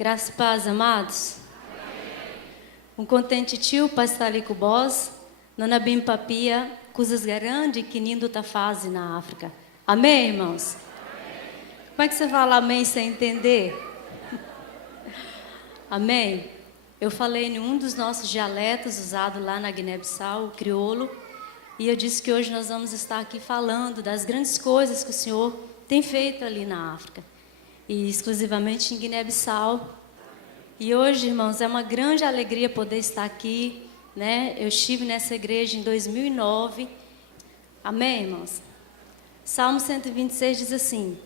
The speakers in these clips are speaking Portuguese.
Graça e paz, amados. Um contente tio, Pastalico Bos, Nonabim Papia, coisas grandes que nindo tá fazendo na África. Amém, irmãos? Como é que você fala amém sem entender? Amém? Eu falei em um dos nossos dialetos usado lá na Guiné-Bissau, o crioulo, e eu disse que hoje nós vamos estar aqui falando das grandes coisas que o Senhor tem feito ali na África, e exclusivamente em Guiné-Bissau. E hoje, irmãos, é uma grande alegria poder estar aqui, né? Eu estive nessa igreja em 2009. Amém, irmãos? Salmo 126 diz assim: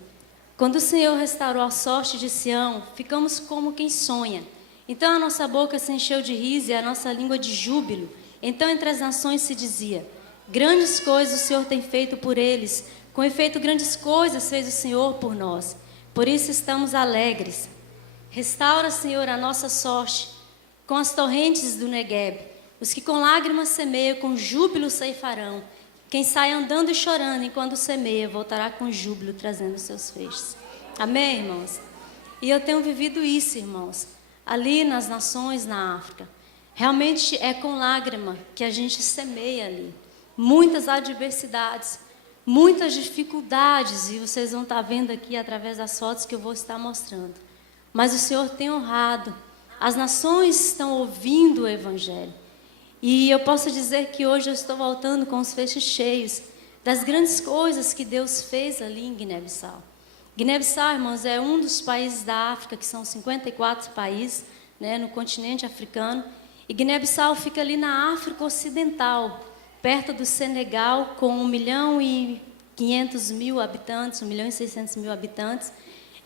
quando o Senhor restaurou a sorte de Sião, ficamos como quem sonha. Então a nossa boca se encheu de riso e a nossa língua de júbilo. Então entre as nações se dizia: grandes coisas o Senhor tem feito por eles. Com efeito, grandes coisas fez o Senhor por nós. Por isso estamos alegres. Restaura, Senhor, a nossa sorte com as torrentes do Negueb. Os que com lágrimas semeiam, com júbilo ceifarão. Quem sai andando e chorando enquanto semeia, voltará com júbilo, trazendo seus feixes. Amém, irmãos? E eu tenho vivido isso, irmãos, ali nas nações, na África. Realmente é com lágrima que a gente semeia ali. Muitas adversidades, muitas dificuldades, e vocês vão estar vendo aqui através das fotos que eu vou estar mostrando. Mas o Senhor tem honrado. As nações estão ouvindo o Evangelho. E eu posso dizer que hoje eu estou voltando com os feixes cheios das grandes coisas que Deus fez ali em Guiné-Bissau. Guiné-Bissau, irmãos, é um dos países da África, que são 54 países, né, no continente africano. E Guiné-Bissau fica ali na África Ocidental, perto do Senegal, com 1.500.000 habitantes, 1.600.000 habitantes.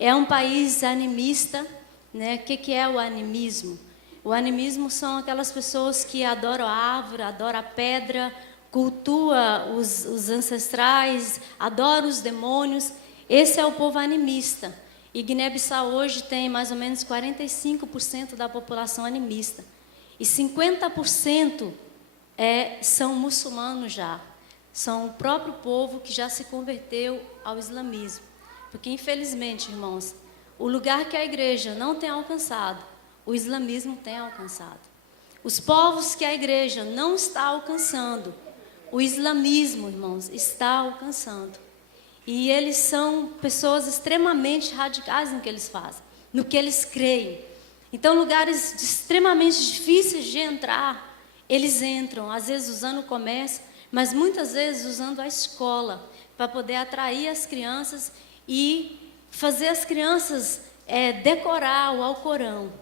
É um país animista, né? O que é o animismo? O animismo são aquelas pessoas que adoram a árvore, adoram a pedra, cultuam os ancestrais, adoram os demônios. Esse é o povo animista. E Guiné-Bissau hoje tem mais ou menos 45% da população animista. E 50% são muçulmanos já. São o próprio povo que já se converteu ao islamismo. Porque, infelizmente, irmãos, o lugar que a igreja não tem alcançado, o islamismo tem alcançado. Os povos que a igreja não está alcançando, o islamismo, irmãos, está alcançando. E eles são pessoas extremamente radicais no que eles fazem, no que eles creem. Então, lugares extremamente difíceis de entrar, eles entram, às vezes usando o comércio, mas muitas vezes usando a escola, para poder atrair as crianças e fazer as crianças decorar o Alcorão.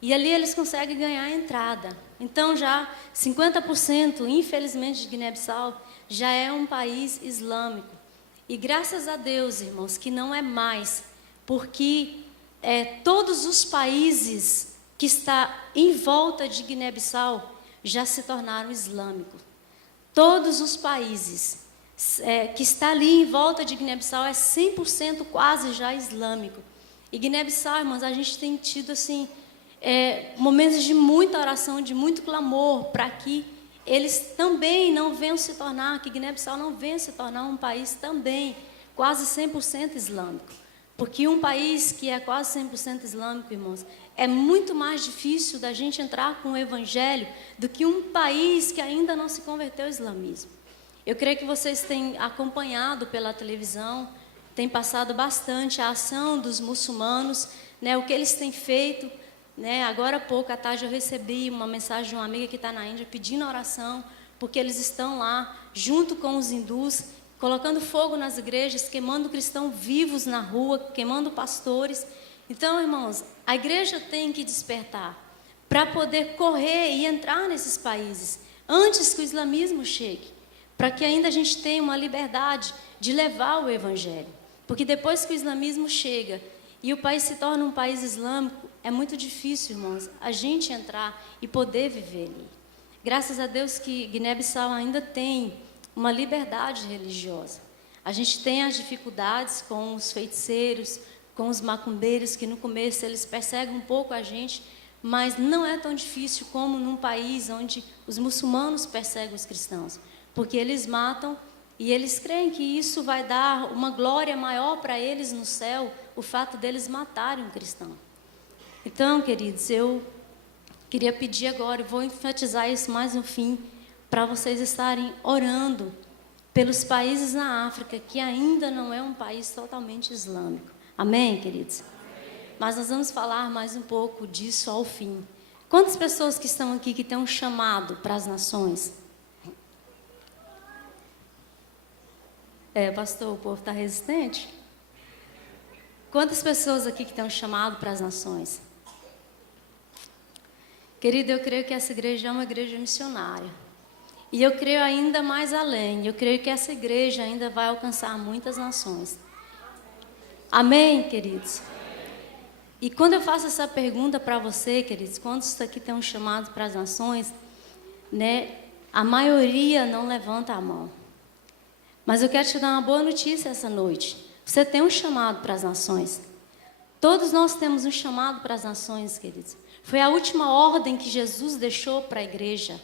E ali eles conseguem ganhar a entrada. Então já 50%, infelizmente, de Guiné-Bissau já é um país islâmico. E graças a Deus, irmãos, que não é mais, porque todos os países que estão em volta de Guiné-Bissau já se tornaram islâmicos. Todos os países que está ali em volta de Guiné-Bissau é 100% quase já islâmico. E Guiné-Bissau, irmãos, a gente tem tido assim, momentos de muita oração, de muito clamor, para que eles também não venham se tornar, que Guiné-Bissau não venha se tornar um país também quase 100% islâmico. Porque um país que é quase 100% islâmico, irmãos, é muito mais difícil da gente entrar com o evangelho do que um país que ainda não se converteu ao islamismo. Eu creio que vocês têm acompanhado pela televisão, têm passado bastante a ação dos muçulmanos, né, o que eles têm feito. Né, agora há pouco, à tarde, eu recebi uma mensagem de uma amiga que está na Índia pedindo oração, porque eles estão lá, junto com os hindus, colocando fogo nas igrejas, queimando cristãos vivos na rua, queimando pastores. Então, irmãos, a igreja tem que despertar para poder correr e entrar nesses países, antes que o islamismo chegue. Para que ainda a gente tenha uma liberdade de levar o evangelho. Porque depois que o islamismo chega e o país se torna um país islâmico, é muito difícil, irmãos, a gente entrar e poder viver ali. Graças a Deus que Guiné-Bissau ainda tem uma liberdade religiosa. A gente tem as dificuldades com os feiticeiros, com os macumbeiros, que no começo eles perseguem um pouco a gente, mas não é tão difícil como num país onde os muçulmanos perseguem os cristãos. Porque eles matam e eles creem que isso vai dar uma glória maior para eles no céu, o fato deles matarem um cristão. Então, queridos, eu queria pedir agora, e vou enfatizar isso mais no fim, para vocês estarem orando pelos países na África, que ainda não é um país totalmente islâmico. Amém, queridos? Amém. Mas nós vamos falar mais um pouco disso ao fim. Quantas pessoas que estão aqui que têm um chamado para as nações? Pastor, o povo está resistente? Quantas pessoas aqui que têm um chamado para as nações? Querido, eu creio que essa igreja é uma igreja missionária. E eu creio ainda mais além. Eu creio que essa igreja ainda vai alcançar muitas nações. Amém, queridos? E quando eu faço essa pergunta para você, queridos, quantos aqui têm um chamado para as nações, né? A maioria não levanta a mão. Mas eu quero te dar uma boa notícia essa noite. Você tem um chamado para as nações. Todos nós temos um chamado para as nações, queridos. Foi a última ordem que Jesus deixou para a igreja.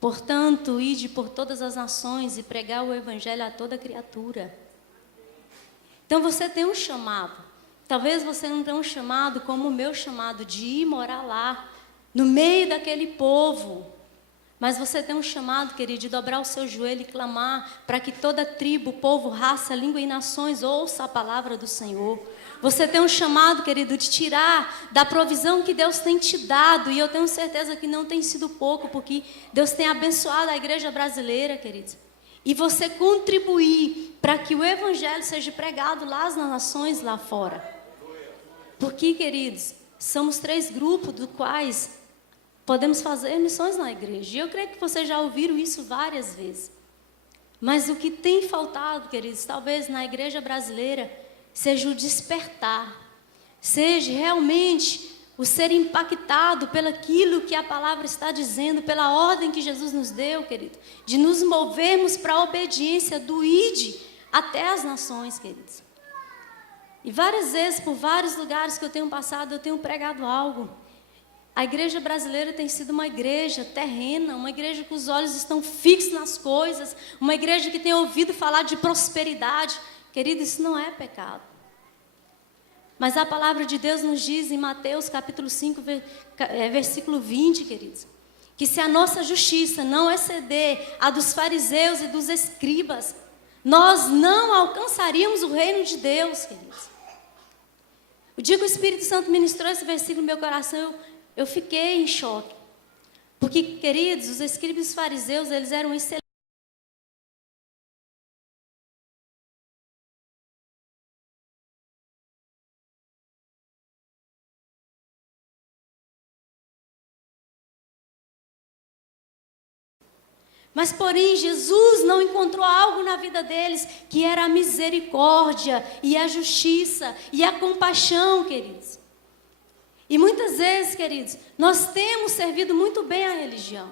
Portanto, ide por todas as nações e pregar o evangelho a toda criatura. Então você tem um chamado. Talvez você não tenha um chamado como o meu chamado de ir morar lá, no meio daquele povo. Mas você tem um chamado, querido, de dobrar o seu joelho e clamar para que toda tribo, povo, raça, língua e nações ouça a palavra do Senhor. Você tem um chamado, querido, de tirar da provisão que Deus tem te dado. E eu tenho certeza que não tem sido pouco, porque Deus tem abençoado a igreja brasileira, queridos. E você contribuir para que o evangelho seja pregado lá nas nações lá fora. Porque, queridos, somos 3 grupos dos quais podemos fazer missões na igreja. E eu creio que vocês já ouviram isso várias vezes. Mas o que tem faltado, queridos, talvez na igreja brasileira, seja o despertar. Seja realmente o ser impactado pelaquilo que a palavra está dizendo, pela ordem que Jesus nos deu, querido. De nos movermos para a obediência do ide até as nações, queridos. E várias vezes, por vários lugares que eu tenho passado, eu tenho pregado algo. A igreja brasileira tem sido uma igreja terrena, uma igreja que os olhos estão fixos nas coisas, uma igreja que tem ouvido falar de prosperidade. Querido, isso não é pecado. Mas a palavra de Deus nos diz em Mateus capítulo 5, versículo 20, queridos, que se a nossa justiça não exceder a dos fariseus e dos escribas, nós não alcançaríamos o reino de Deus, queridos. O dia que o Espírito Santo ministrou esse versículo no meu coração, eu fiquei em choque. Porque, queridos, os escribas e os fariseus, eles eram excelentes. Mas, porém, Jesus não encontrou algo na vida deles, que era a misericórdia, e a justiça, e a compaixão, queridos. E muitas vezes, queridos, nós temos servido muito bem a religião.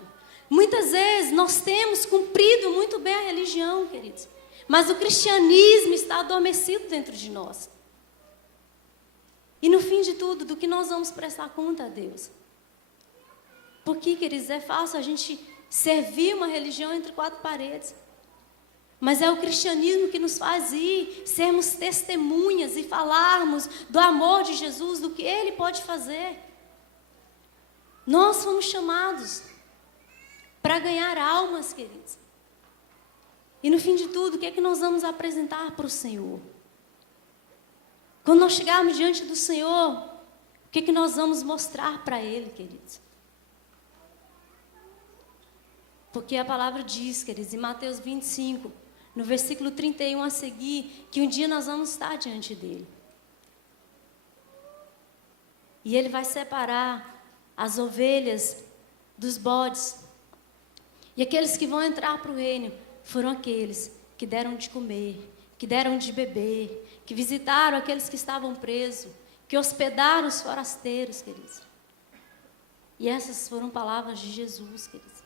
Muitas vezes nós temos cumprido muito bem a religião, queridos. Mas o cristianismo está adormecido dentro de nós. E no fim de tudo, do que nós vamos prestar conta a Deus? Porque, queridos, é fácil a gente servir uma religião entre 4 paredes. Mas é o cristianismo que nos faz ir, sermos testemunhas e falarmos do amor de Jesus, do que Ele pode fazer. Nós fomos chamados para ganhar almas, queridos. E no fim de tudo, o que é que nós vamos apresentar para o Senhor? Quando nós chegarmos diante do Senhor, o que é que nós vamos mostrar para Ele, queridos? Porque a palavra diz, queridos, em Mateus 25, no versículo 31 a seguir, que um dia nós vamos estar diante dele. E ele vai separar as ovelhas dos bodes. E aqueles que vão entrar para o reino foram aqueles que deram de comer, que deram de beber, que visitaram aqueles que estavam presos, que hospedaram os forasteiros, queridos. E essas foram palavras de Jesus, queridos.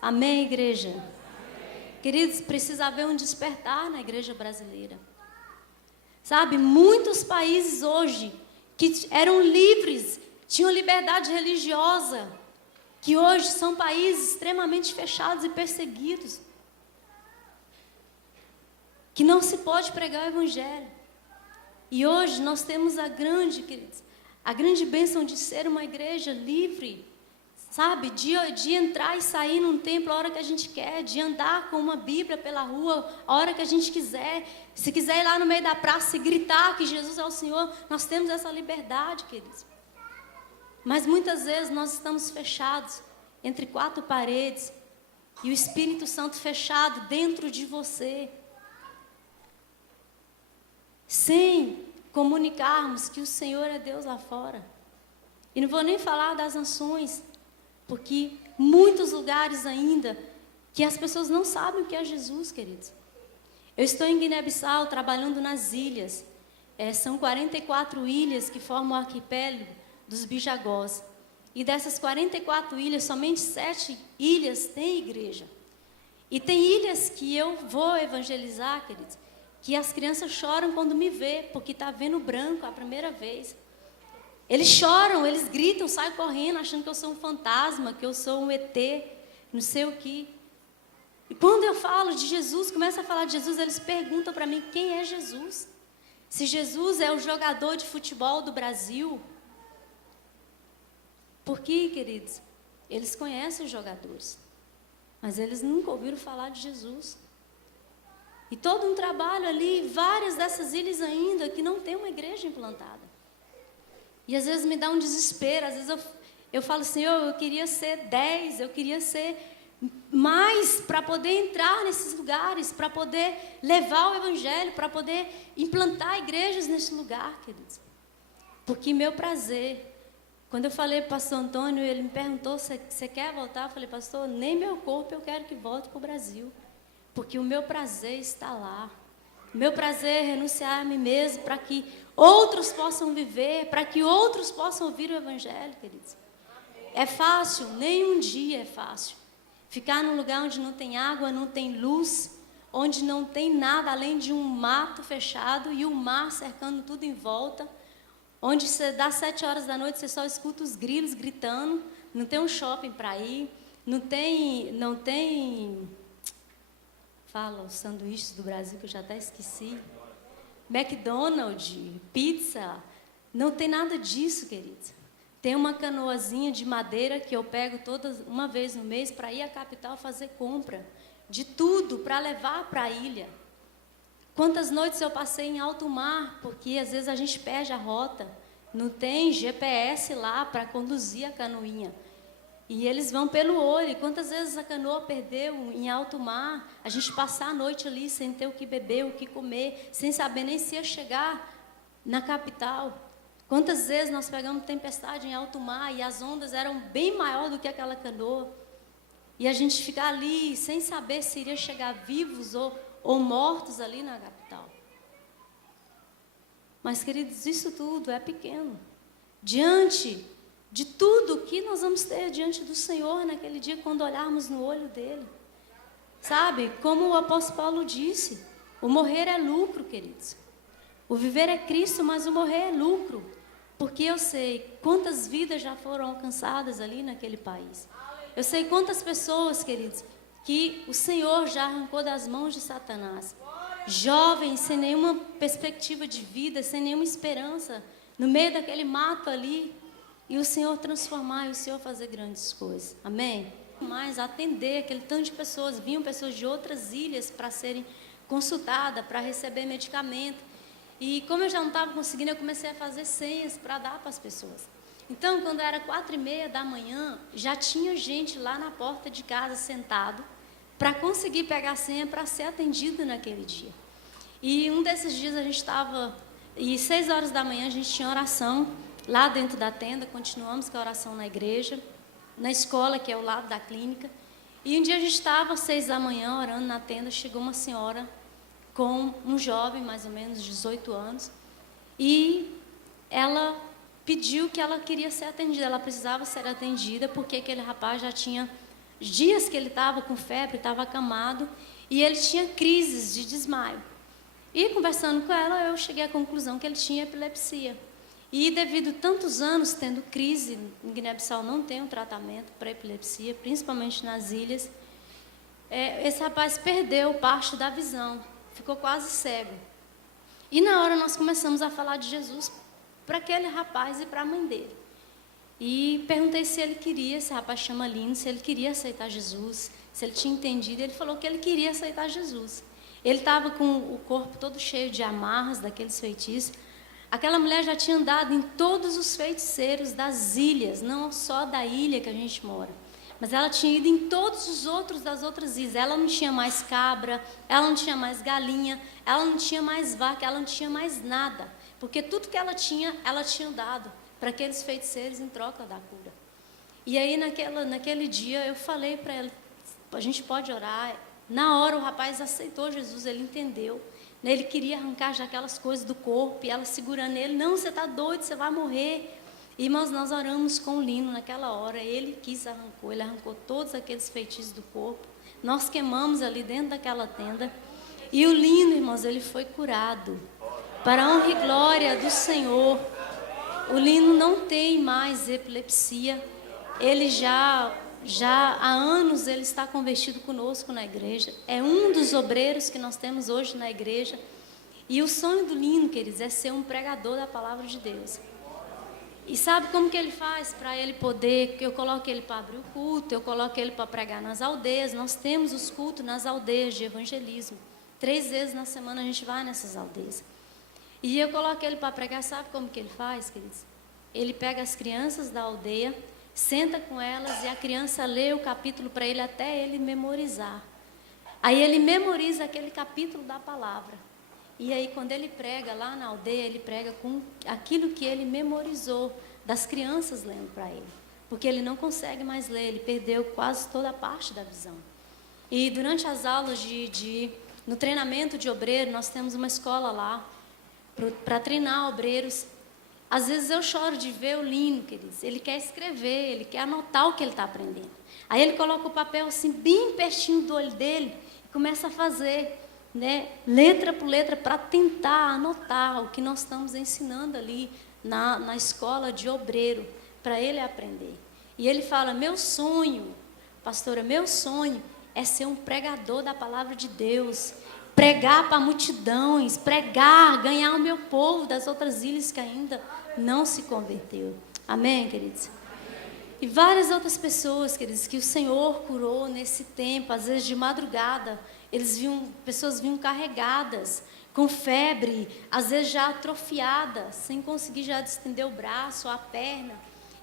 Amém, igreja? Amém. Queridos, precisa haver um despertar na igreja brasileira. Sabe, muitos países hoje que eram livres, tinham liberdade religiosa, que hoje são países extremamente fechados e perseguidos, que não se pode pregar o evangelho. E hoje nós temos queridos, A grande bênção de ser uma igreja livre, sabe? De entrar e sair num templo a hora que a gente quer, de andar com uma Bíblia pela rua a hora que a gente quiser. Se quiser ir lá no meio da praça e gritar que Jesus é o Senhor, nós temos essa liberdade, queridos. Mas muitas vezes nós estamos fechados entre quatro paredes e o Espírito Santo fechado dentro de você, sem comunicarmos que o Senhor é Deus lá fora. E não vou nem falar das nações, porque muitos lugares ainda que as pessoas não sabem o que é Jesus, queridos. Eu estou em Guiné-Bissau trabalhando nas ilhas. São 44 ilhas que formam o arquipélago dos Bijagós. E dessas 44 ilhas, somente 7 ilhas têm igreja. E tem ilhas que eu vou evangelizar, queridos, que as crianças choram quando me vê, porque está vendo branco a primeira vez. Eles choram, eles gritam, saem correndo, achando que eu sou um fantasma, que eu sou um ET, não sei o quê. E quando eu falo de Jesus, começo a falar de Jesus, eles perguntam para mim, quem é Jesus? Se Jesus é o jogador de futebol do Brasil. Porque, queridos, eles conhecem os jogadores, mas eles nunca ouviram falar de Jesus. E todo um trabalho ali, várias dessas ilhas ainda, que não tem uma igreja implantada. E às vezes me dá um desespero, às vezes eu falo, Senhor, eu queria ser 10, eu queria ser mais para poder entrar nesses lugares, para poder levar o Evangelho, para poder implantar igrejas nesse lugar, queridos. Porque meu prazer, quando eu falei para o pastor Antônio, ele me perguntou, você quer voltar? Eu falei, pastor, nem meu corpo eu quero que volte para o Brasil, porque o meu prazer está lá. O meu prazer é renunciar a mim mesmo para que outros possam viver, para que outros possam ouvir o Evangelho, queridos. É fácil? Nenhum dia é fácil. Ficar num lugar onde não tem água, não tem luz, onde não tem nada além de um mato fechado e o mar cercando tudo em volta, onde você dá 7 horas da noite, você só escuta os grilos gritando, não tem um shopping para ir, não tem fala os sanduíches do Brasil, que eu já até esqueci, McDonald's, pizza, não tem nada disso, queridos. Tem uma canoazinha de madeira que eu pego uma vez no mês para ir à capital fazer compra de tudo para levar para a ilha. Quantas noites eu passei em alto mar, porque às vezes a gente perde a rota, não tem GPS lá para conduzir a canoinha. E eles vão pelo olho. E quantas vezes a canoa perdeu em alto mar, a gente passar a noite ali sem ter o que beber, o que comer, sem saber nem se ia chegar na capital. Quantas vezes nós pegamos tempestade em alto mar e as ondas eram bem maiores do que aquela canoa. E a gente ficar ali sem saber se iria chegar vivos ou mortos ali na capital. Mas, queridos, isso tudo é pequeno. Diante de tudo que nós vamos ter diante do Senhor naquele dia, quando olharmos no olho dele. Sabe, como o apóstolo Paulo disse, o morrer é lucro, queridos. O viver é Cristo, mas o morrer é lucro. Porque eu sei quantas vidas já foram alcançadas ali naquele país. Eu sei quantas pessoas, queridos, que o Senhor já arrancou das mãos de Satanás. Jovens, sem nenhuma perspectiva de vida, sem nenhuma esperança, no meio daquele mato ali, e o Senhor transformar e o Senhor fazer grandes coisas. Amém? Mas atender aquele tanto de pessoas, vinham pessoas de outras ilhas para serem consultadas, para receber medicamento. E como eu já não estava conseguindo, eu comecei a fazer senhas para dar para as pessoas. Então, quando era 4h30 da manhã, já tinha gente lá na porta de casa sentado para conseguir pegar a senha para ser atendido naquele dia. E um desses dias a gente estava, e 6 horas da manhã a gente tinha oração lá dentro da tenda, continuamos com a oração na igreja, na escola, que é ao lado da clínica. E um dia a gente estava, 6 da manhã, orando na tenda, chegou uma senhora com um jovem, mais ou menos 18 anos, e ela pediu que ela queria ser atendida, ela precisava ser atendida, porque aquele rapaz já tinha dias que ele estava com febre, estava acamado, e ele tinha crises de desmaio. E conversando com ela, eu cheguei à conclusão que ele tinha epilepsia. E devido a tantos anos tendo crise, em Guiné-Bissau não tem um tratamento para epilepsia, principalmente nas ilhas, esse rapaz perdeu parte da visão, ficou quase cego. E na hora nós começamos a falar de Jesus para aquele rapaz e para a mãe dele. E perguntei se ele queria, esse rapaz chama Lino, se ele queria aceitar Jesus, se ele tinha entendido. Ele falou que ele queria aceitar Jesus. Ele estava com o corpo todo cheio de amarras, daqueles feitiços. Aquela mulher já tinha andado em todos os feiticeiros das ilhas, não só da ilha que a gente mora, mas ela tinha ido em todos os outros das outras ilhas. Ela não tinha mais cabra, ela não tinha mais galinha, ela não tinha mais vaca, ela não tinha mais nada, porque tudo que ela tinha dado para aqueles feiticeiros em troca da cura. E aí naquele dia eu falei para ela, a gente pode orar. Na hora o rapaz aceitou Jesus, ele entendeu. Ele queria arrancar já aquelas coisas do corpo, e ela segurando ele, não, você está doido, você vai morrer. Irmãos, nós oramos com o Lino naquela hora, ele ele arrancou todos aqueles feitiços do corpo, nós queimamos ali dentro daquela tenda, e o Lino, irmãos, ele foi curado, para a honra e glória do Senhor. O Lino não tem mais epilepsia, ele já há anos ele está convertido conosco na igreja, é um dos obreiros que nós temos hoje na igreja, e o sonho do Lino, queridos, é ser um pregador da palavra de Deus. E sabe como que ele faz para ele poder, que eu coloco ele para abrir o culto, eu coloco ele para pregar nas aldeias, nós temos os cultos nas aldeias de evangelismo, 3 vezes na semana a gente vai nessas aldeias, e eu coloco ele para pregar. Sabe como que ele faz, queridos? Ele pega as crianças da aldeia, senta com elas e a criança lê o capítulo para ele até ele memorizar. Aí ele memoriza aquele capítulo da palavra. E aí quando ele prega lá na aldeia, ele prega com aquilo que ele memorizou, das crianças lendo para ele. Porque ele não consegue mais ler, ele perdeu quase toda a parte da visão. E durante as aulas no treinamento de obreiro, nós temos uma escola lá, para treinar obreiros. Às vezes eu choro de ver o Lino, queridos. Ele quer escrever, ele quer anotar o que ele está aprendendo. Aí ele coloca o papel assim, bem pertinho do olho dele, e começa a fazer, né, letra por letra, para tentar anotar o que nós estamos ensinando ali na escola de obreiro, para ele aprender. E ele fala, meu sonho, pastora, meu sonho é ser um pregador da palavra de Deus, pregar para multidões, pregar, ganhar o meu povo das outras ilhas que ainda não se converteu. Amém, queridos? E várias outras pessoas, queridos, que o Senhor curou nesse tempo, às vezes de madrugada, pessoas vinham carregadas, com febre, às vezes já atrofiadas, sem conseguir já estender o braço, a perna,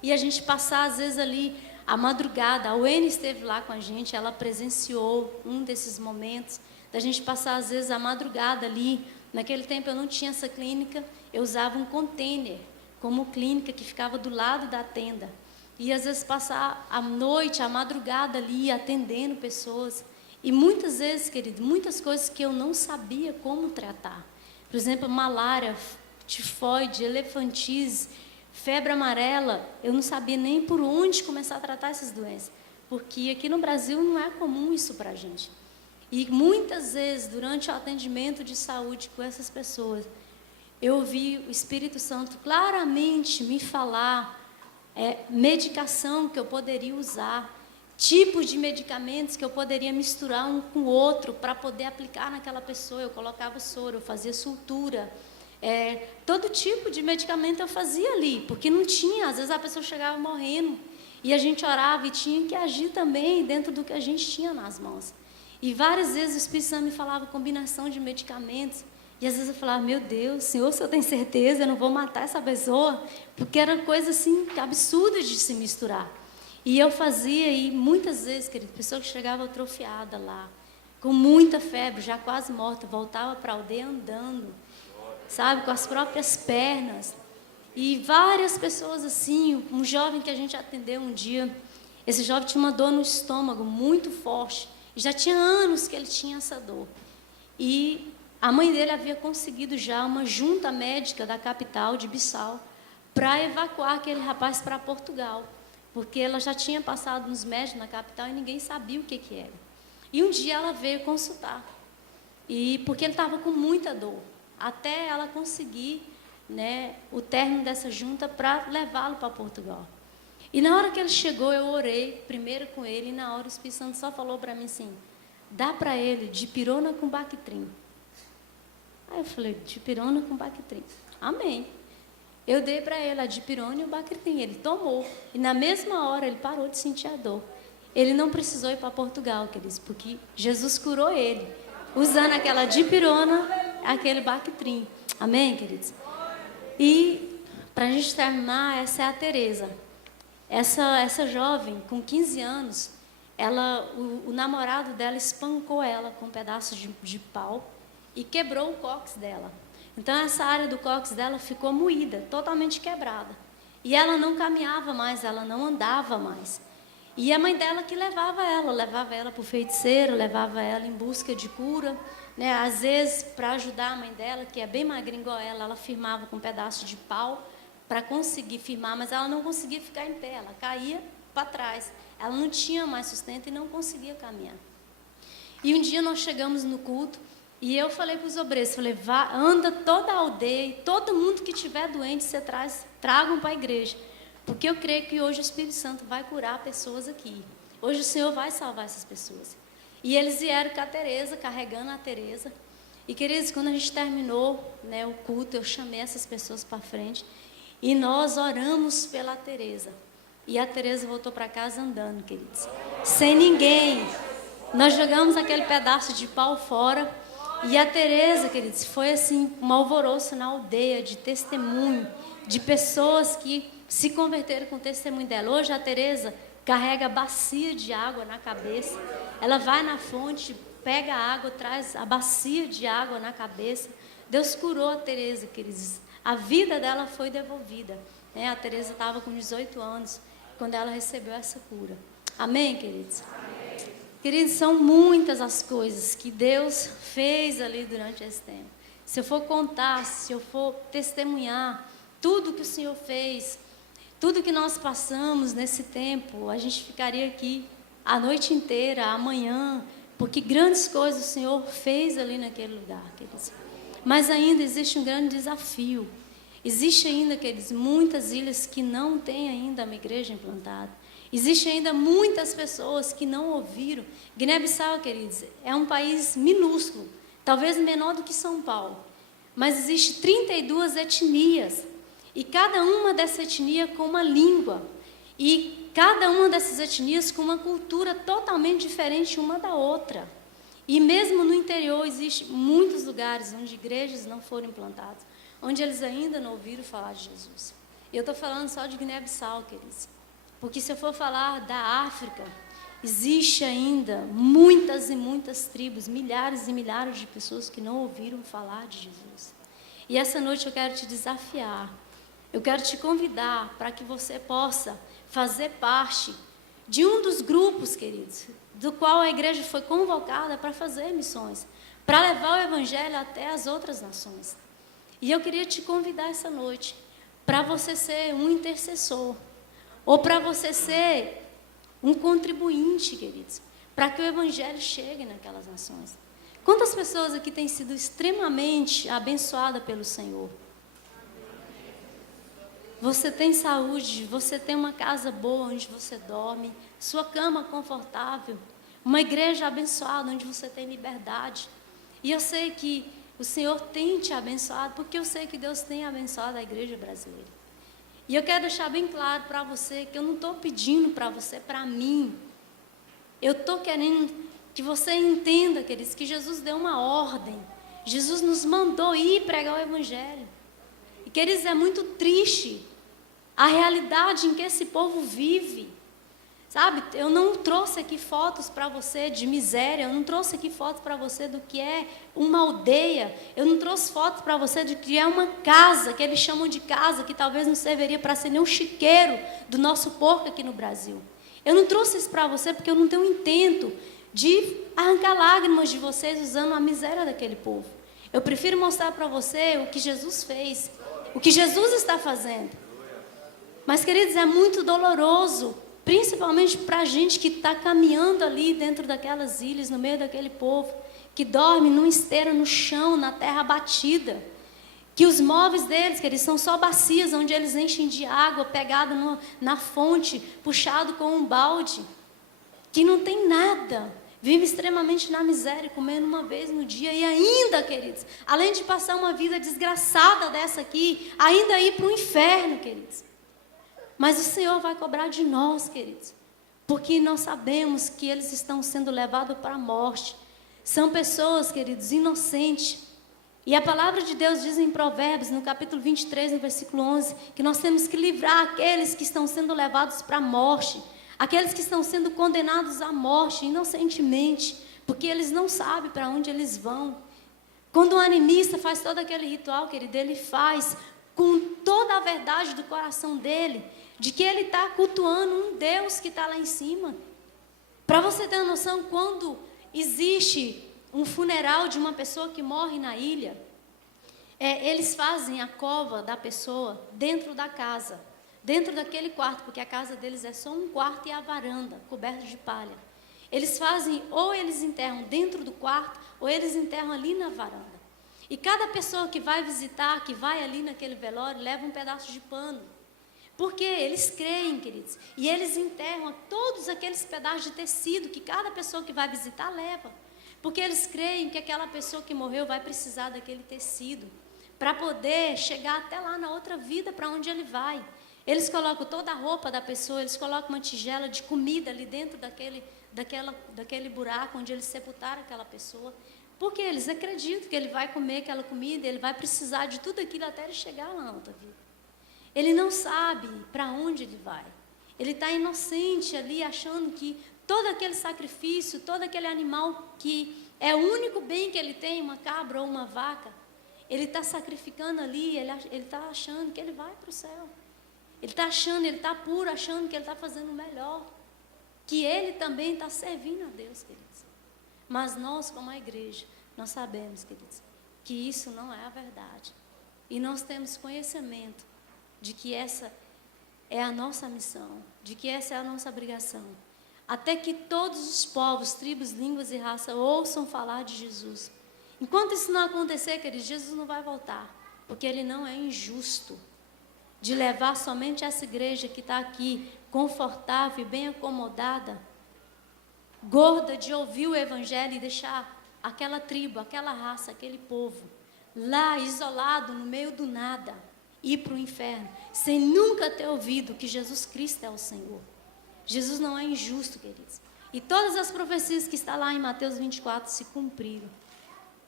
e a gente passar às vezes ali a madrugada. A Wene esteve lá com a gente, ela presenciou um desses momentos, da gente passar às vezes a madrugada ali. Naquele tempo eu não tinha essa clínica, eu usava um container como clínica que ficava do lado da tenda, e às vezes passar a noite, a madrugada ali, atendendo pessoas, e muitas vezes, querido, muitas coisas que eu não sabia como tratar, por exemplo, malária, tifoide, elefantise, febre amarela, eu não sabia nem por onde começar a tratar essas doenças, porque aqui no Brasil não é comum isso para a gente. E muitas vezes, durante o atendimento de saúde com essas pessoas, eu ouvi o Espírito Santo claramente me falar medicação que eu poderia usar, tipos de medicamentos que eu poderia misturar um com o outro para poder aplicar naquela pessoa. Eu colocava soro, eu fazia sutura, todo tipo de medicamento eu fazia ali, porque não tinha, às vezes a pessoa chegava morrendo, e a gente orava e tinha que agir também dentro do que a gente tinha nas mãos. E várias vezes o Espírito Santo me falava combinação de medicamentos, e às vezes eu falava, meu Deus, Senhor, se eu tenho certeza, eu não vou matar essa pessoa, porque era coisa assim, absurda de se misturar. E eu fazia, e muitas vezes, querido, pessoa que chegava atrofiada lá, com muita febre, já quase morta, voltava para a aldeia andando, sabe, com as próprias pernas. E várias pessoas assim, um jovem que a gente atendeu um dia, esse jovem tinha uma dor no estômago muito forte, e já tinha anos que ele tinha essa dor. E a mãe dele havia conseguido já uma junta médica da capital de Bissau para evacuar aquele rapaz para Portugal, porque ela já tinha passado nos médicos na capital e ninguém sabia o que era. E um dia ela veio consultar, e porque ele estava com muita dor, até ela conseguir, né, o término dessa junta para levá-lo para Portugal. E na hora que ele chegou, eu orei primeiro com ele, e na hora o Espírito Santo só falou para mim assim, dá para ele dipirona com Bactrim. Aí eu falei, dipirona com Bactrim, amém. Eu dei para ele a dipirona e o Bactrim, ele tomou. E na mesma hora ele parou de sentir a dor. Ele não precisou ir para Portugal, queridos, porque Jesus curou ele, usando aquela dipirona, aquele Bactrim. Amém, queridos? E, para a gente terminar, essa é a Teresa. Essa jovem, com 15 anos, o namorado dela espancou ela com um pedaço de pau e quebrou o cóccix dela. Então, essa área do cóccix dela ficou moída, totalmente quebrada. E ela não caminhava mais, ela não andava mais. E a mãe dela que levava ela para o feiticeiro, levava ela em busca de cura. Né? Às vezes, para ajudar a mãe dela, que é bem magrinha igual ela firmava com um pedaço de pau para conseguir firmar, mas ela não conseguia ficar em pé, ela caía para trás. Ela não tinha mais sustento e não conseguia caminhar. E um dia nós chegamos no culto e eu falei para os obreiros, falei, anda toda a aldeia e todo mundo que estiver doente, você tragam para a igreja. Porque eu creio que hoje o Espírito Santo vai curar pessoas aqui. Hoje o Senhor vai salvar essas pessoas. E eles vieram com a Teresa, carregando a Teresa. E, queridos, quando a gente terminou, né, o culto, eu chamei essas pessoas para frente. E nós oramos pela Teresa. E a Teresa voltou para casa andando, queridos. Sem ninguém. Nós jogamos aquele pedaço de pau fora. E a Teresa, queridos, foi assim, um alvoroço na aldeia de testemunho. De pessoas que se converteram com o testemunho dela. Hoje a Teresa carrega bacia de água na cabeça. Ela vai na fonte, pega a água, traz a bacia de água na cabeça. Deus curou a Teresa, queridos. A vida dela foi devolvida. Né? A Teresa estava com 18 anos quando ela recebeu essa cura. Amém, queridos? Amém. Queridos, são muitas as coisas que Deus fez ali durante esse tempo. Se eu for contar, se eu for testemunhar tudo que o Senhor fez, tudo que nós passamos nesse tempo, a gente ficaria aqui a noite inteira, amanhã, porque grandes coisas o Senhor fez ali naquele lugar, queridos. Mas ainda existe um grande desafio. Existe ainda, queridos, muitas ilhas que não têm ainda uma igreja implantada. Existem ainda muitas pessoas que não ouviram. Guiné-Bissau, queridos, é um país minúsculo, talvez menor do que São Paulo. Mas existe 32 etnias. E cada uma dessa etnia com uma língua. E cada uma dessas etnias com uma cultura totalmente diferente uma da outra. E mesmo no interior existem muitos lugares onde igrejas não foram implantadas, onde eles ainda não ouviram falar de Jesus. Eu estou falando só de Guiné-Bissau, queridos. Porque se eu for falar da África, existe ainda muitas e muitas tribos, milhares e milhares de pessoas que não ouviram falar de Jesus. E essa noite eu quero te desafiar. Eu quero te convidar para que você possa fazer parte de um dos grupos, queridos, do qual a igreja foi convocada para fazer missões, para levar o evangelho até as outras nações. E eu queria te convidar essa noite para você ser um intercessor, ou para você ser um contribuinte, queridos, para que o evangelho chegue naquelas nações. Quantas pessoas aqui têm sido extremamente abençoadas pelo Senhor? Você tem saúde, você tem uma casa boa onde você dorme, sua cama confortável, uma igreja abençoada onde você tem liberdade. E eu sei que o Senhor tem te abençoado, porque eu sei que Deus tem abençoado a igreja brasileira. E eu quero deixar bem claro para você que eu não estou pedindo para você, para mim. Eu estou querendo que você entenda, queridos, que Jesus deu uma ordem. Jesus nos mandou ir pregar o evangelho. E, queridos, é muito triste a realidade em que esse povo vive. Sabe, eu não trouxe aqui fotos para você de miséria, eu não trouxe aqui fotos para você do que é uma aldeia, eu não trouxe fotos para você do que é uma casa, que eles chamam de casa, que talvez não serviria para ser nem um chiqueiro do nosso porco aqui no Brasil. Eu não trouxe isso para você porque eu não tenho intento de arrancar lágrimas de vocês usando a miséria daquele povo. Eu prefiro mostrar para você o que Jesus fez, o que Jesus está fazendo. Mas, queridos, é muito doloroso, principalmente para a gente que está caminhando ali dentro daquelas ilhas, no meio daquele povo, que dorme numa esteira no chão, na terra batida, que os móveis deles, que eles são só bacias, onde eles enchem de água, pegada na fonte, puxado com um balde, que não tem nada. vive extremamente na miséria, comendo uma vez no dia, e ainda, queridos, além de passar uma vida desgraçada dessa aqui, ainda ir para o inferno, queridos. Mas o Senhor vai cobrar de nós, queridos, porque nós sabemos que eles estão sendo levados para a morte. São pessoas, queridos, inocentes. E a palavra de Deus diz em Provérbios, no capítulo 23, no versículo 11, que nós temos que livrar aqueles que estão sendo levados para a morte, aqueles que estão sendo condenados à morte inocentemente, porque eles não sabem para onde eles vão. Quando um animista faz todo aquele ritual, querido, ele faz com toda a verdade do coração dele, de que ele está cultuando um Deus que está lá em cima. Para você ter uma noção, quando existe um funeral de uma pessoa que morre na ilha, eles fazem a cova da pessoa dentro da casa, dentro daquele quarto, porque a casa deles é só um quarto e a varanda, coberta de palha. Eles fazem, ou eles enterram dentro do quarto, ou eles enterram ali na varanda. E cada pessoa que vai visitar, que vai ali naquele velório, leva um pedaço de pano. Porque eles creem, queridos, e eles enterram todos aqueles pedaços de tecido que cada pessoa que vai visitar leva. Porque eles creem que aquela pessoa que morreu vai precisar daquele tecido para poder chegar até lá na outra vida, para onde ele vai. Eles colocam toda a roupa da pessoa, eles colocam uma tigela de comida ali dentro daquele buraco onde eles sepultaram aquela pessoa. Porque eles acreditam que ele vai comer aquela comida, ele vai precisar de tudo aquilo até ele chegar lá na outra vida. Ele não sabe para onde ele vai. Ele está inocente ali, achando que todo aquele sacrifício, todo aquele animal que é o único bem que ele tem, uma cabra ou uma vaca, ele está sacrificando ali, ele está achando que ele vai para o céu. Ele está achando, ele está puro, achando que ele está fazendo o melhor. Que ele também está servindo a Deus, queridos. Mas nós, como a igreja, nós sabemos, queridos, que isso não é a verdade. E nós temos conhecimento de que essa é a nossa missão, de que essa é a nossa obrigação. Até que todos os povos, tribos, línguas e raças ouçam falar de Jesus. Enquanto isso não acontecer, queridos, Jesus não vai voltar, porque ele não é injusto de levar somente essa igreja que está aqui, confortável e bem acomodada, gorda de ouvir o evangelho e deixar aquela tribo, aquela raça, aquele povo, lá isolado no meio do nada, ir para o inferno, sem nunca ter ouvido que Jesus Cristo é o Senhor. Jesus não é injusto, queridos. E todas as profecias que estão lá em Mateus 24 se cumpriram.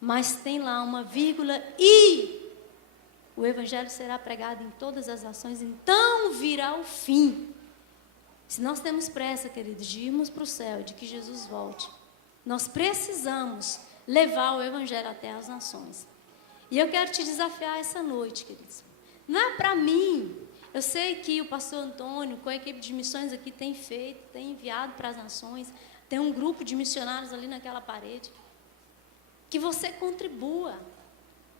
Mas tem lá uma vírgula e o evangelho será pregado em todas as nações, então virá o fim. Se nós temos pressa, queridos, de irmos para o céu, de que Jesus volte, nós precisamos levar o evangelho até as nações. E eu quero te desafiar essa noite, queridos. Não é para mim. Eu sei que o pastor Antônio, com a equipe de missões aqui, tem feito, tem enviado para as nações, tem um grupo de missionários ali naquela parede. Que você contribua,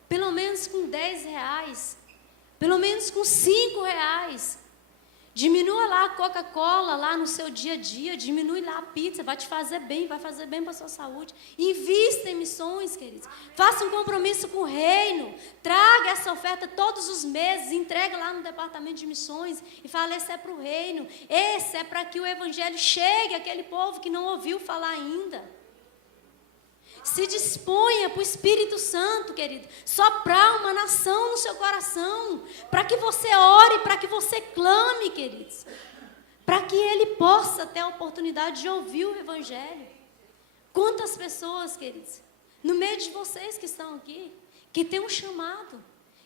pelo menos com R$10, pelo menos com R$5. Diminua lá a Coca-Cola, lá no seu dia a dia, diminui lá a pizza, vai te fazer bem, vai fazer bem para a sua saúde. Invista em missões, queridos. Faça um compromisso com o reino. Traga essa oferta todos os meses, entrega lá no departamento de missões e fala, esse é para o reino. Esse é para que o evangelho chegue àquele povo que não ouviu falar ainda. Se disponha para o Espírito Santo, querido, soprar uma nação no seu coração, para que você ore, para que você clame, queridos, para que ele possa ter a oportunidade de ouvir o evangelho. Quantas pessoas, queridos, no meio de vocês que estão aqui, que tem um chamado,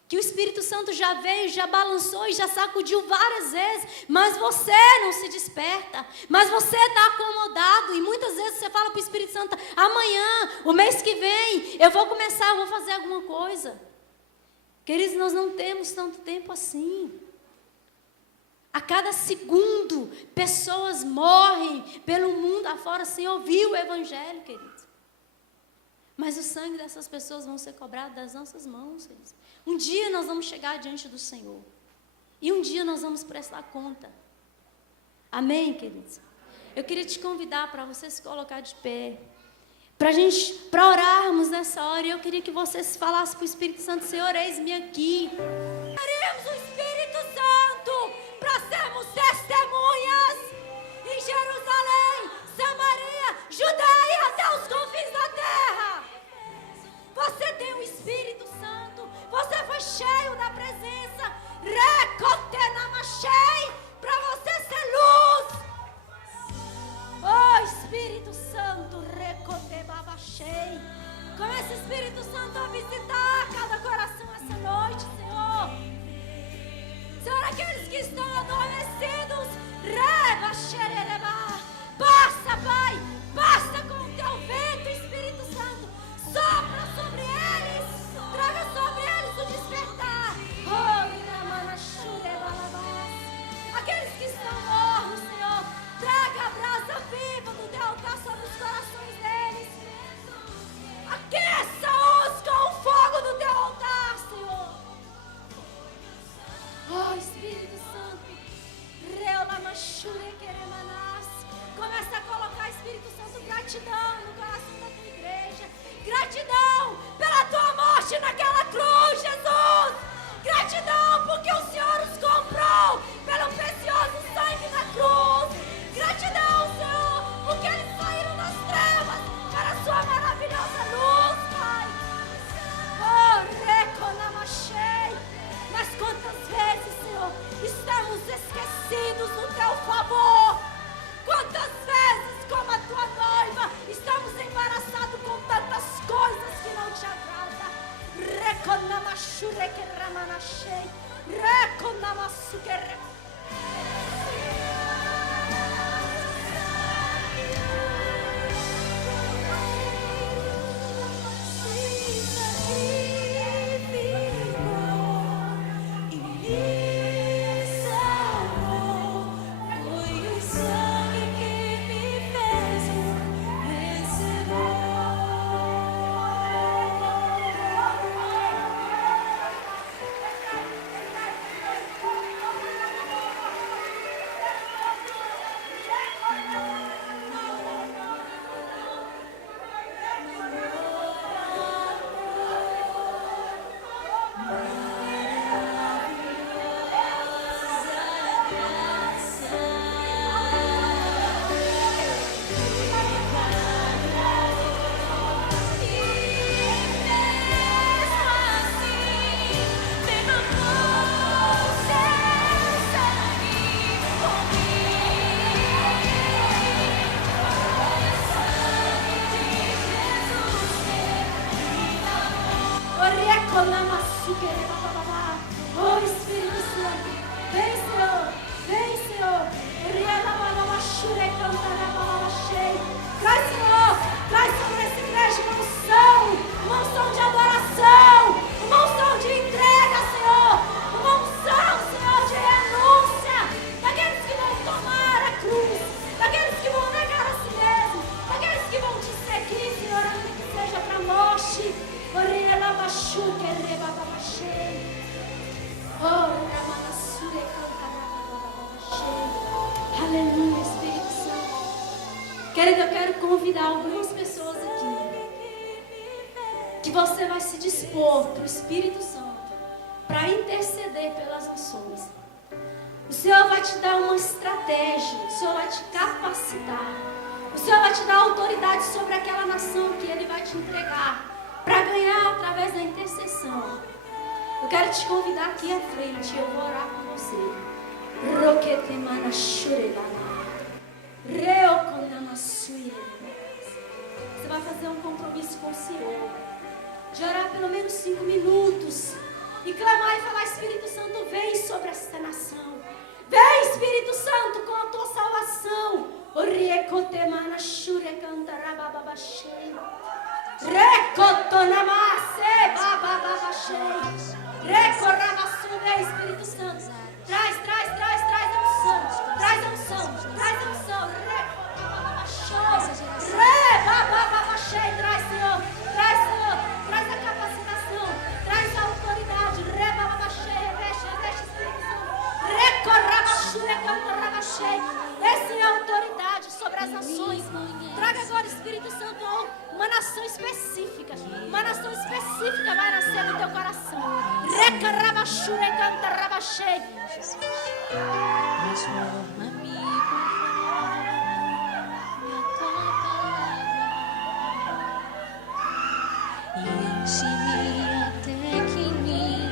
que o Espírito Santo já veio, já balançou e já sacudiu várias vezes, mas você não se desperta, mas você está acomodado, e muitas vezes você fala para o Espírito Santo, amanhã, o mês que vem, eu vou começar, eu vou fazer alguma coisa. Queridos, nós não temos tanto tempo assim. A cada segundo, pessoas morrem pelo mundo afora sem ouvir o evangelho, queridos. Mas o sangue dessas pessoas vão ser cobrado das nossas mãos, queridos. Um dia nós vamos chegar diante do Senhor. E um dia nós vamos prestar conta. Amém, queridos? Eu queria te convidar para você se colocar de pé. Para orarmos nessa hora. E eu queria que você falasse para o Espírito Santo, Senhor, eis-me aqui. Queremos o Espírito Santo para sermos testemunhas em Jerusalém, Samaria, Judeia, Comece, Espírito Santo, a visitar cada coração essa noite, Senhor. Senhor, aqueles que estão adormecidos, reba, xerereba. Passa, Pai, passa com o teu vento, Espírito Santo. Sopra sobre eles, traga sobre eles o despertar. Aqueles que estão mortos, Senhor, traga a brasa viva do teu altar sobre os corações deles. Aqueça-os com o fogo do teu altar, Senhor. Oh, Espírito Santo, começa a colocar, Espírito Santo, gratidão no coração da tua igreja. Gratidão pela tua morte naquela cruz, Jesus. Gratidão porque o Senhor os comprou pelo precioso sangue na cruz. Gratidão, Senhor, porque eles saíram das trevas para a sua maravilhosa luz, Pai. Oh, reconamachei. Mas quantas vezes, Senhor, estamos esquecidos do teu favor? Quantas vezes, como a tua noiva, estamos embaraçados com tantas coisas que não te agradam? Reconamachure-que-ramanachei. Reconamaçu-que-re- Oh, Espírito Santo, vem, Senhor, vem, Senhor. Traz, Senhor, traz sobre essa igreja uma unção de adoração, uma unção de entrega, Senhor, uma unção, Senhor, de renúncia, daqueles que vão tomar a cruz, daqueles que vão negar a si mesmo, daqueles que vão te seguir, Senhor, ainda que seja para a morte. Aleluia, Espírito Santo. Querido, eu quero convidar algumas pessoas aqui, que você vai se dispor para o Espírito Santo, para interceder pelas nações. O Senhor vai te dar uma estratégia, o Senhor vai te capacitar, o Senhor vai te dar autoridade sobre aquela nação que Ele vai te entregar, para ganhar através da intercessão. Eu quero te convidar aqui à frente. Eu vou orar com você. Você vai fazer um compromisso com o Senhor, de orar pelo menos 5 minutos e clamar e falar: Espírito Santo, vem sobre esta nação. Vem, Espírito Santo, com a tua salvação. Recotonamase, babababachei. Recorramaçu, vem, Espírito Santo. Traz a unção. Traz a unção. Traz a unção. Rebabababachei. Traz, Senhor. Traz, Senhor. Traz a capacitação. Traz a autoridade. Rebababachei. Reveste, Espírito Santo. Recorramaçu, recantarabachei. Essa é a autoridade sobre as nações. Traga agora, Espírito Santo, uma nação específica. Uma nação específica vai nascer no teu coração. Recarabachur, recantarabachei. Transforma-me conforme a tua palavra e enche-me até que em mim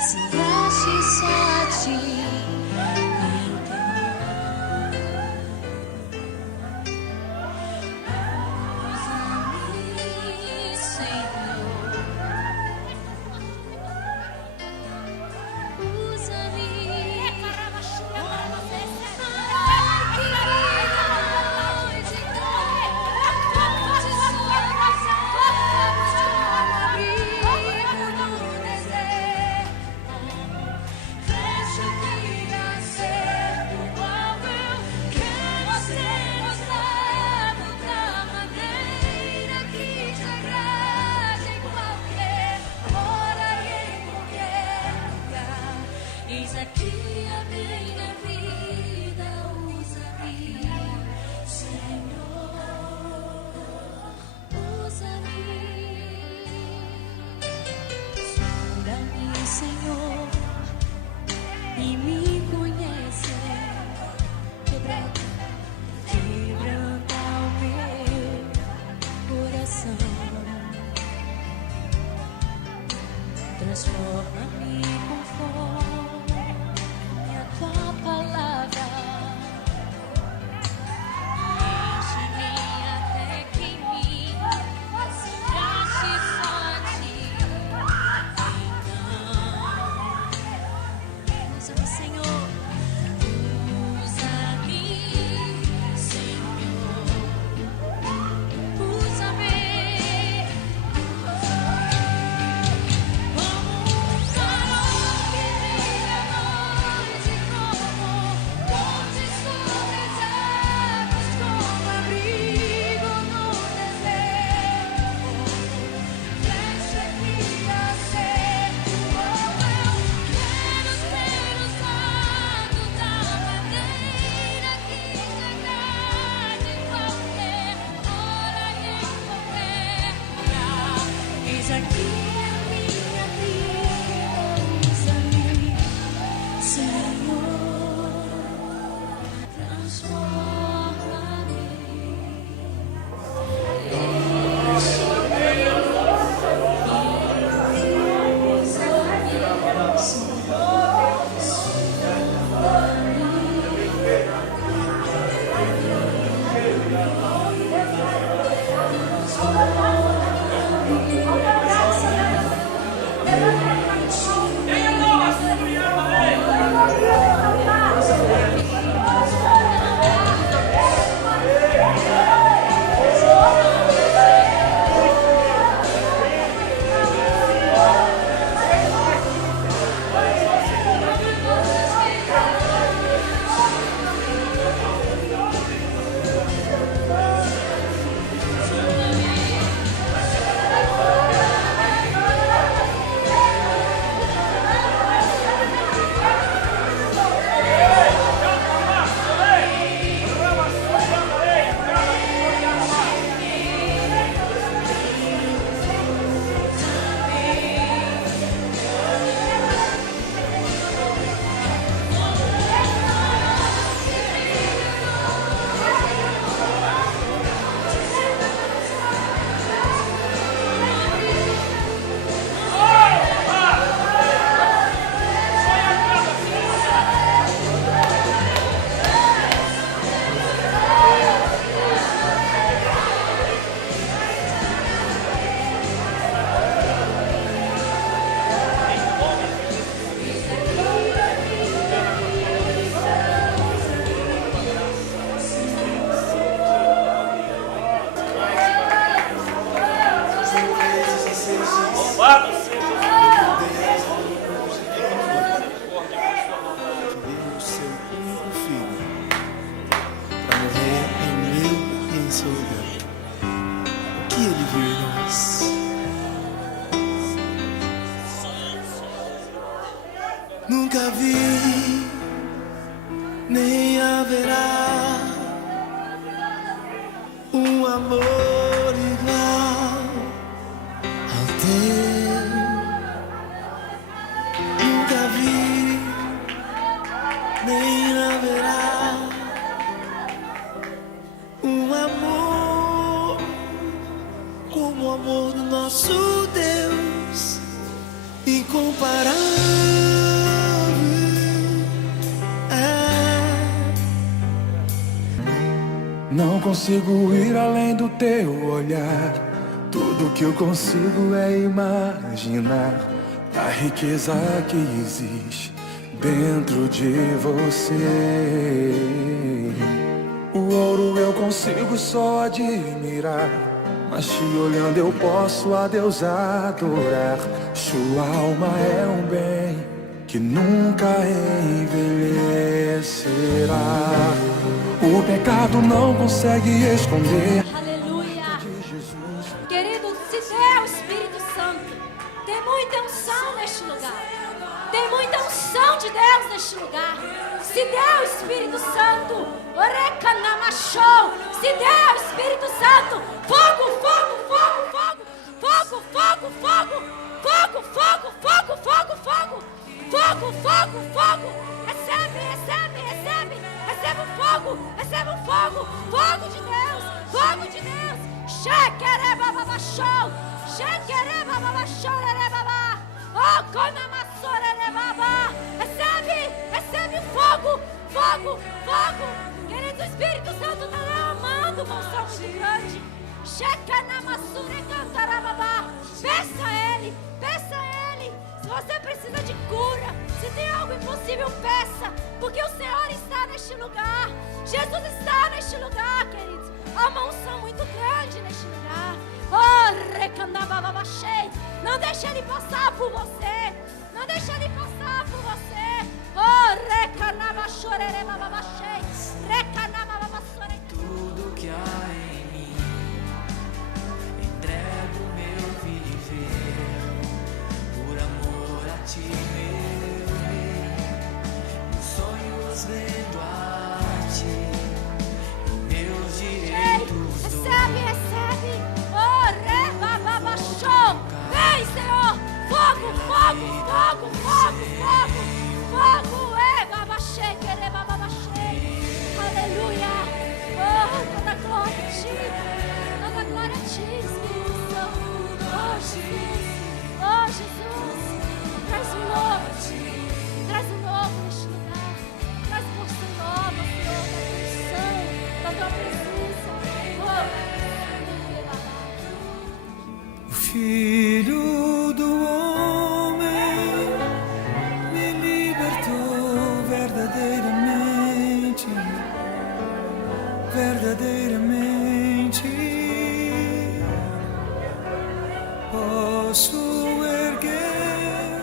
se ache só a ti. Usa-me, Senhor. açougue, o que ele viu em nós? Nunca vi, nem haverá um amor igual ao teu. Nunca vi, nem haverá um amor como o amor do nosso Deus, incomparável. Não consigo ir além do teu olhar. Tudo que eu consigo é imaginar a riqueza que existe dentro de você. O ouro eu consigo só admirar, mas te olhando eu posso a Deus adorar. Sua alma é um bem que nunca envelhecerá. O pecado não consegue esconder. Aleluia. Querido, se der o Espírito Santo, tem muita unção neste lugar. Tem muita unção de Deus neste lugar. Se der o Espírito Santo, orecanamachou. Se der o Espírito Santo, fogo, fogo, fogo, fogo, fogo, fogo, fogo, fogo, fogo, fogo, fogo, fogo, fogo, fogo, fogo. Recebe, recebe, recebe. Recebe o fogo, recebe o fogo, fogo de Deus, fogo de Deus. Shekerebababachou, shekerebababachorelebaba, oh, conamasorelebaba. Recebe, recebe o fogo, fogo, fogo. Querido, o Espírito Santo está derramando uma unção muito grande. Shekanamasurekatarababa. Peça a Ele, peça a Ele. Se você precisa de cura, se tem algo impossível, peça, porque o Senhor está neste lugar. Jesus está neste lugar, queridos. Há uma unção muito grande neste lugar. Oh, recandababachei. Não deixe Ele passar por você. Não deixe Ele passar por você. Oh, recandabachorelebabachei. Recandababachorei. Tudo que há em mim, entrego meu viver, por amor a ti, meu rei. Meus sonhos vendo a ti, meus direitos dou. Recebe, recebe. Oh, rebababachou. Vem, Senhor. Fogo, fogo, fogo, fogo, fogo, fogo. Babachei, querebababachei. Aleluia. Oh, toda glória a ti. Toda glória a ti, Espírito Santo. Oh, Jesus. Oh, Jesus. Traz um novo. Traz um novo neste lugar. Traz força nova, Senhor, da tua unção, da tua presença. Oh, O Filho do Homem me libertou verdadeiramente, verdadeiramente. Posso erguer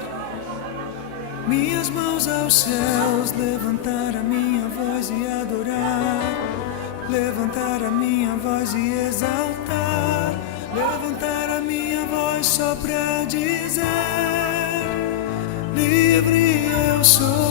minhas mãos aos céus, levantar a minha voz e adorar, levantar a minha voz e exaltar, levantar a minha voz só pra dizer: livre eu sou.